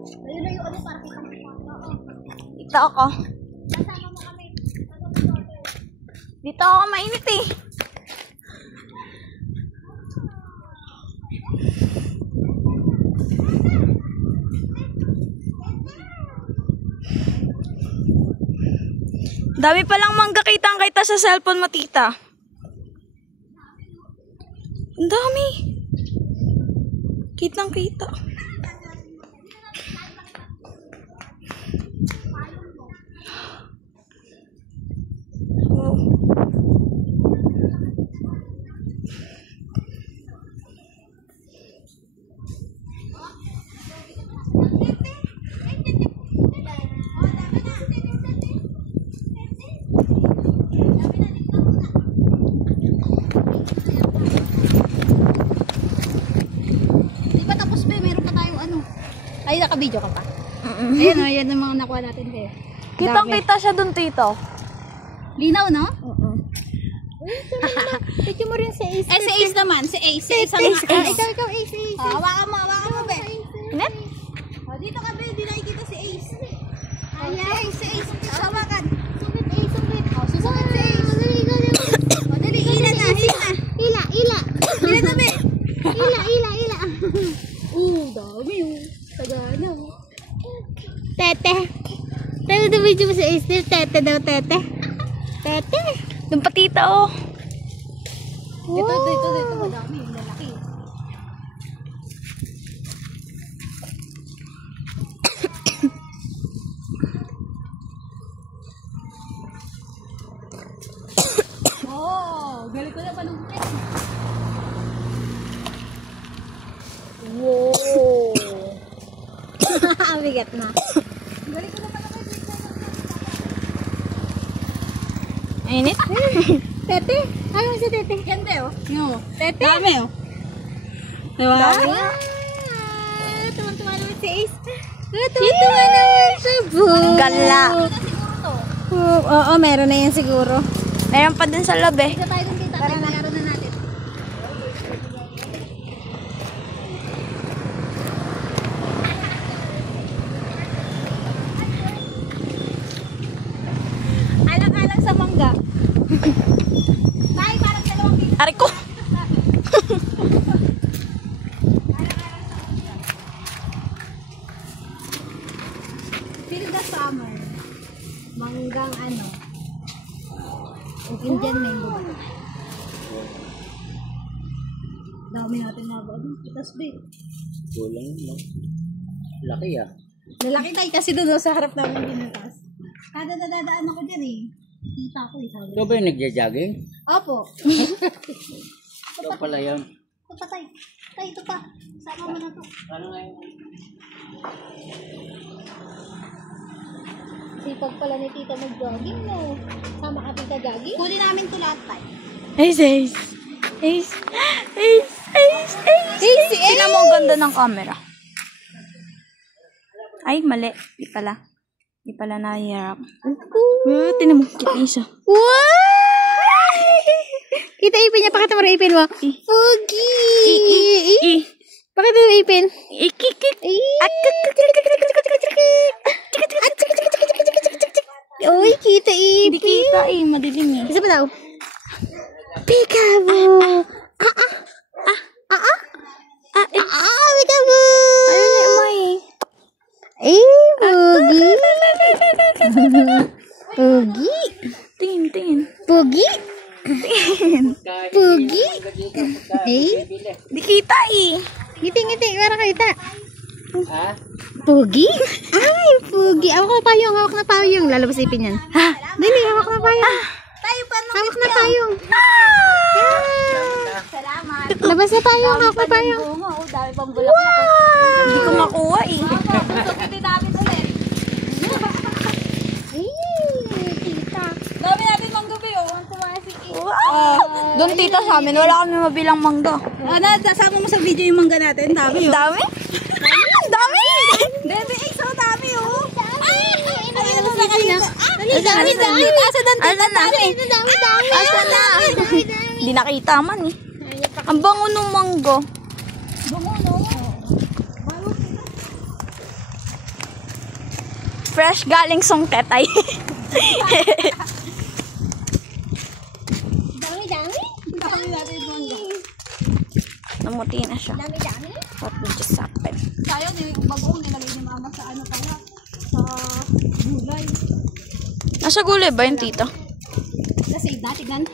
Layo-layo ano para kita mo. Dito ako. Kasama mo kami. Dito ako mainit eh. Dami palang mangga kitang-kita sa cellphone mo, tita. Ang dami. Kitang-kita. Wow. Ay, naka-video ka pa? Ayan o, yan ang mga nakuha natin kayo. Kitang-kita siya dun, tito. Linaw, no? Oo. Picture mo rin si Ace. Eh, si Ace naman. Si Ace. Si Ace ang ikaw, Ace. Hawakan mo, be. Net? O, dito ka, be. Di nakikita si Ace. Ayan, si Ace. Hawakan. Sungit, Ace, sungit. O, susungit si Ace. O, dali, hila na. Hila. Hila na, be. Hila. Dami o. Tagana o. Tete. Tayo na video mo sa Ace. Tete daw, tete. Tete. Dun pa, tita, oh. Dito. Madami yung lalaki. Oh, galing ko na panungkit. Wow. Bigat na. Galing ko na panungkit. Mainit? Tete? Ayaw sa tete. Ganda oh. No. Tete? Dami oh. Diba? Dami. Tuwan-tuwa naman si Ace. Tuwan-tuwa naman siya. Gala. Oo, meron na yan siguro. Meron pa din sa loob eh. Isa tayo dun dito. Tara na. Meron na natin. Alang-alang sa mangga. Tay, parang dalawang kilo. Ari ko. Till the summer. Manggang ano. Indian mango. Dami natin mga bago. Itas big. Kulang, no? Laki ah. Lalaki tayo kasi doon sa harap namin dinatas. Kada dadaan ako dyan eh. Kita ko eh. Sabi. Ikaw ba yung nagja-jogging? Opo. Ikaw pala yun. Ito pa tayo. Tayo ito pa. Sama mo na to. Ano nga yun? Sipag pala ni tita mag-jogging no. Sama ka tita jogging. Kunin namin ito lahat tayo. Ace. Tingnan mo ang ganda ng camera. Ay, mali. Di pala nahihirap. Tingnan mo. Kita isa. Wow! Kita ipin niya. Pakita mo rin ipin mo. Fugi! Pakita mo ipin. Uy, kita ipin. Hindi kita eh. Madilim eh. Isa pa daw. Peekaboo! Peekaboo! Ano na umay? Pugi! Pugi! Tingin. Pugi! Pugi! Di kita eh. Ngiti, para kita. Ha? Pugi? Ay, pugi. Hawak na payong. Lalabas ipin yan. Ha? Dali, hawak na payong. Hawak na payong. Salamat. Labas na payong, hawak na payong. Dami pang bulaklak. Hindi ko makuha eh. Ay, tita. Dami natin manggabi oh. Wow. Doon tita sa amin, wala kami mabilang mangga. Ano, sasama mo sa video yung mangga natin. Dami Ang dami? Dami! Dami, so dami oh. Dami. Asa na? Hindi nakita man eh. Ang bango ng mangga. Bungo no. Fresh galing sungketay. Dami-dami. Dami natin yung mangga. Namuti na siya. Dami-dami. What will just happen? Sayang, yung bagoong nilagay ni mama sa ano pala. Sa gulay. Nasa gulay ba yung tito? Kasi dati gan.